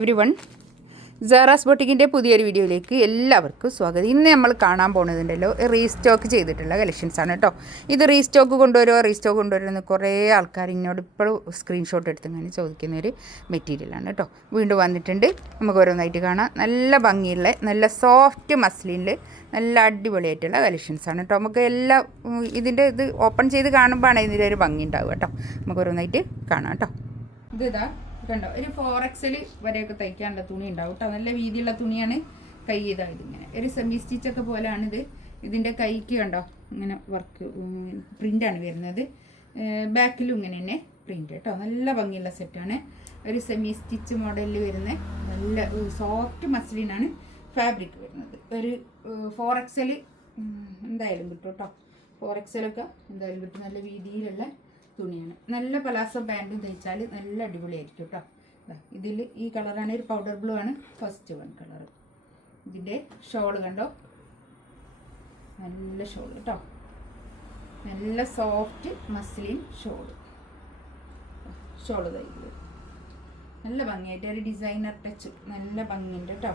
Everyone, Sara's ബൊട്ടിക്കിൻ്റെ പുതിയൊരു വീഡിയോയിലേക്ക് എല്ലാവർക്കും സ്വാഗതം. ഇന്ന് നമ്മൾ കാണാൻ പോകുന്നതുണ്ടല്ലോ റീസ്റ്റോക്ക് ചെയ്തിട്ടുള്ള കളക്ഷൻസാണ് കേട്ടോ. ഇത് റീസ്റ്റോക്ക് കൊണ്ടുവരുമെന്ന് കുറേ ആൾക്കാർ എന്നോട് ഇപ്പോഴും സ്ക്രീൻഷോട്ട് എടുത്തിങ്ങനെ ചോദിക്കുന്ന ഒരു മെറ്റീരിയലാണ് കേട്ടോ. വീണ്ടും വന്നിട്ടുണ്ട്, നമുക്ക് ഓരോന്നായിട്ട് കാണാം. നല്ല ഭംഗിയുള്ള നല്ല സോഫ്റ്റ് മസ്ലിനിൽ നല്ല അടിപൊളിയായിട്ടുള്ള കളക്ഷൻസാണ് കേട്ടോ. നമുക്ക് എല്ലാം ഇതിൻ്റെ ഇത് ഓപ്പൺ ചെയ്ത് കാണുമ്പോഴാണ് ഇതിൻ്റെ ഒരു ഭംഗി ഉണ്ടാവുക കേട്ടോ. നമുക്ക് ഓരോന്നായിട്ട് കാണാം കേട്ടോ. ഇതാ കണ്ടോ, ഒരു 4XL വരെയൊക്കെ തയ്ക്കാനുള്ള തുണി ഉണ്ടാവും കേട്ടോ. നല്ല വീതിയുള്ള തുണിയാണ്. കൈ ഇതായത് ഇങ്ങനെ ഒരു സെമി സ്റ്റിച്ചൊക്കെ പോലെയാണിത്. ഇതിൻ്റെ കൈക്ക് കണ്ടോ ഇങ്ങനെ വർക്ക് പ്രിൻ്റാണ് വരുന്നത്. ബാക്കിലും ഇങ്ങനെ തന്നെ പ്രിൻ്റ് കേട്ടോ. നല്ല ഭംഗിയുള്ള സെറ്റാണ്. ഒരു സെമി സ്റ്റിച്ച് മോഡലിൽ വരുന്ന നല്ല സോഫ്റ്റ് മസ്ലിനാണ് ഫാബ്രിക് വരുന്നത്. ഒരു 4XL എന്തായാലും കിട്ടും കേട്ടോ. 4XL ഒക്കെ എന്തായാലും കിട്ടും. നല്ല വീതിയിലുള്ള തുണിയാണ്. നല്ല പലാസോ പാൻറ്റും തയ്ച്ചാൽ നല്ല അടിപൊളിയായിരിക്കും കേട്ടോ. ഇതിൽ ഈ കളറാണ്, ഒരു പൗഡർ ബ്ലൂ ആണ് ഫസ്റ്റ് വൺ കളർ. ഇതിൻ്റെ ഷോള് കണ്ടോ, നല്ല ഷോൾ കേട്ടോ. നല്ല സോഫ്റ്റ് മസ്ലിൻ ഷോള് തയ്യൽ നല്ല ഭംഗിയായിട്ട് ഒരു ഡിസൈനർ ടച്ച് നല്ല ഭംഗിയുണ്ട് കേട്ടോ.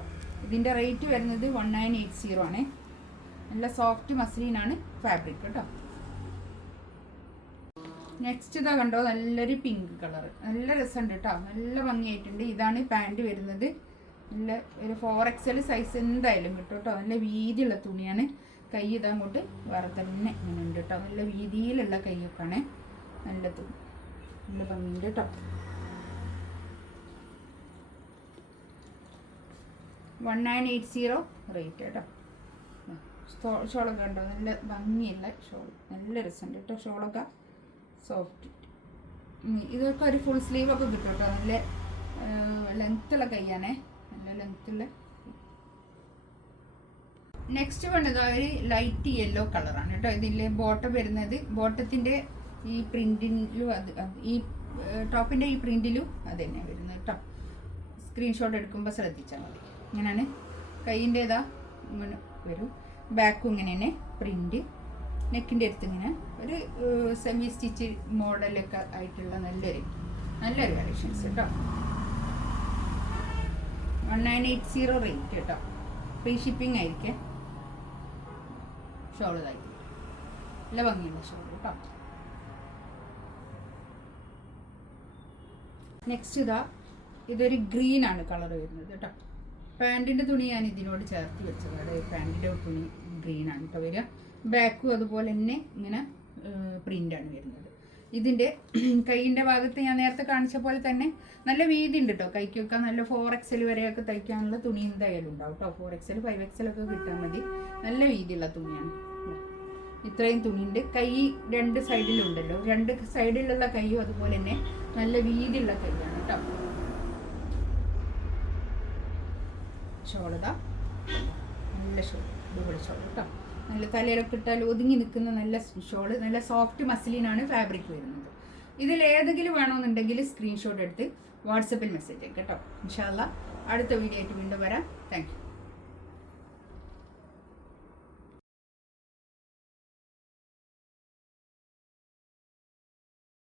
ഇതിൻ്റെ റേറ്റ് വരുന്നത് 1980 ആണ്. നല്ല സോഫ്റ്റ് മസ്ലിനാണ് ഫാബ്രിക് കേട്ടോ. നെക്സ്റ്റ് ഇതാ കണ്ടോ, നല്ലൊരു പിങ്ക് കളർ, നല്ല രസമുണ്ട് കേട്ടോ. നല്ല ഭംഗിയായിട്ടുണ്ട്. ഇതാണ് പാൻറ് വരുന്നത്. നല്ല ഒരു 4XL സൈസ് എന്തായാലും കിട്ടും കേട്ടോ. നല്ല വീതിയുള്ള തുണിയാണ്. കൈ ഇതാ അങ്ങോട്ട് വേറെ തന്നെ ഇങ്ങനെ ഉണ്ട് കേട്ടോ. നല്ല വീതിയിലുള്ള കൈയൊക്കെയാണ്. നല്ല തുണി, നല്ല ഭംഗിയുണ്ട് കേട്ടോ. 1980 റേറ്റ് കേട്ടോ. ഷോളൊക്കെ കണ്ടോ, നല്ല ഭംഗിയുള്ള ഷോൾ, നല്ല രസമുണ്ട് കേട്ടോ. ഷോളൊക്കെ സോഫ്റ്റ്. ഇതൊക്കെ ഒരു ഫുൾ സ്ലീവ് ഒക്കെ കിട്ടും കേട്ടോ. നല്ല ലെങ്ത്തുള്ള കൈയാണേ, നല്ല ലെങ്ത്തുള്ള. നെക്സ്റ്റ് വേണ്ടത് ഒരു ലൈറ്റ് യെല്ലോ കളറാണ് കേട്ടോ. ഇതിലെ ബോട്ടം വരുന്നത്, ബോട്ടത്തിൻ്റെ ഈ പ്രിൻറ്റിലും ഈ ടോപ്പിൻ്റെ ഈ പ്രിൻറ്റിലും അത് തന്നെ വരുന്നത് കേട്ടോ. സ്ക്രീൻഷോട്ട് എടുക്കുമ്പോൾ ശ്രദ്ധിച്ചാൽ മതി. ഇങ്ങനെയാണ് കൈയിൻ്റെ ഇതാ ഇങ്ങനെ വരും. ബാക്കും ഇങ്ങനെ തന്നെ പ്രിൻറ്റ്. നെക്കിൻ്റെ അടുത്ത് ഇങ്ങനെ ഒരു സെമി സ്റ്റിച്ച് മോഡലൊക്കെ ആയിട്ടുള്ള നല്ലൊരു കളക്ഷൻസ് കേട്ടോ. 1980 റേറ്റ് കേട്ടോ. ഫ്രീ ഷിപ്പിംഗ് ആയിരിക്കും. ഷോൾ ഇതായിരിക്കും, നല്ല ഭംഗിയുള്ള ഷോൾ കേട്ടോ. നെക്സ്റ്റ് ഇതൊരു ഗ്രീനാണ് കളർ വരുന്നത് കേട്ടോ. പാൻറ്റിൻ്റെ തുണി ഞാൻ ഇതിനോട് ചേർത്ത് വെച്ചത്. പാൻറ്റിൻ്റെ തുണി ഗ്രീനാണ് കേട്ടോ വരിക. ബാക്കും അതുപോലെ തന്നെ ഇങ്ങനെ പ്രിൻ്റാണ് വരുന്നത്. ഇതിൻ്റെ കൈയിൻ്റെ ഭാഗത്ത് ഞാൻ നേരത്തെ കാണിച്ച പോലെ തന്നെ നല്ല വീതി ഉണ്ട് കേട്ടോ. കൈക്കൊക്കെ നല്ല 4XL വരെയൊക്കെ തയ്ക്കാനുള്ള തുണി എന്തായാലും ഉണ്ടാവും കേട്ടോ. 4XL 5XL ഒക്കെ കിട്ടാൻ മതി. നല്ല വീതിയുള്ള തുണിയാണ്. ഇത്രയും തുണിയുണ്ട്. കൈ രണ്ട് സൈഡിലുണ്ടല്ലോ, രണ്ട് സൈഡിലുള്ള കൈയും അതുപോലെ തന്നെ നല്ല വീതിയുള്ള കൈയാണ് കേട്ടോ. ഷോളതാ നല്ല ഷോൾ, അടിപൊളി ഷോൾ കേട്ടോ. നല്ല തലയിലൊക്കെ ഇട്ടാൽ ഒതുങ്ങി നിൽക്കുന്ന നല്ല ഷോള്, നല്ല സോഫ്റ്റ് മസ്ലിനാണ് ഫാബ്രിക് വരുന്നത്. ഇതിൽ ഏതെങ്കിലും വേണമെന്നുണ്ടെങ്കിൽ സ്ക്രീൻഷോട്ട് എടുത്ത് വാട്സപ്പിൽ മെസ്സേജ് കേട്ടോ. ഇൻഷാ അല്ലാഹ് അടുത്ത വീഡിയോ ആയിട്ട് വീണ്ടും വരാം. Thank you.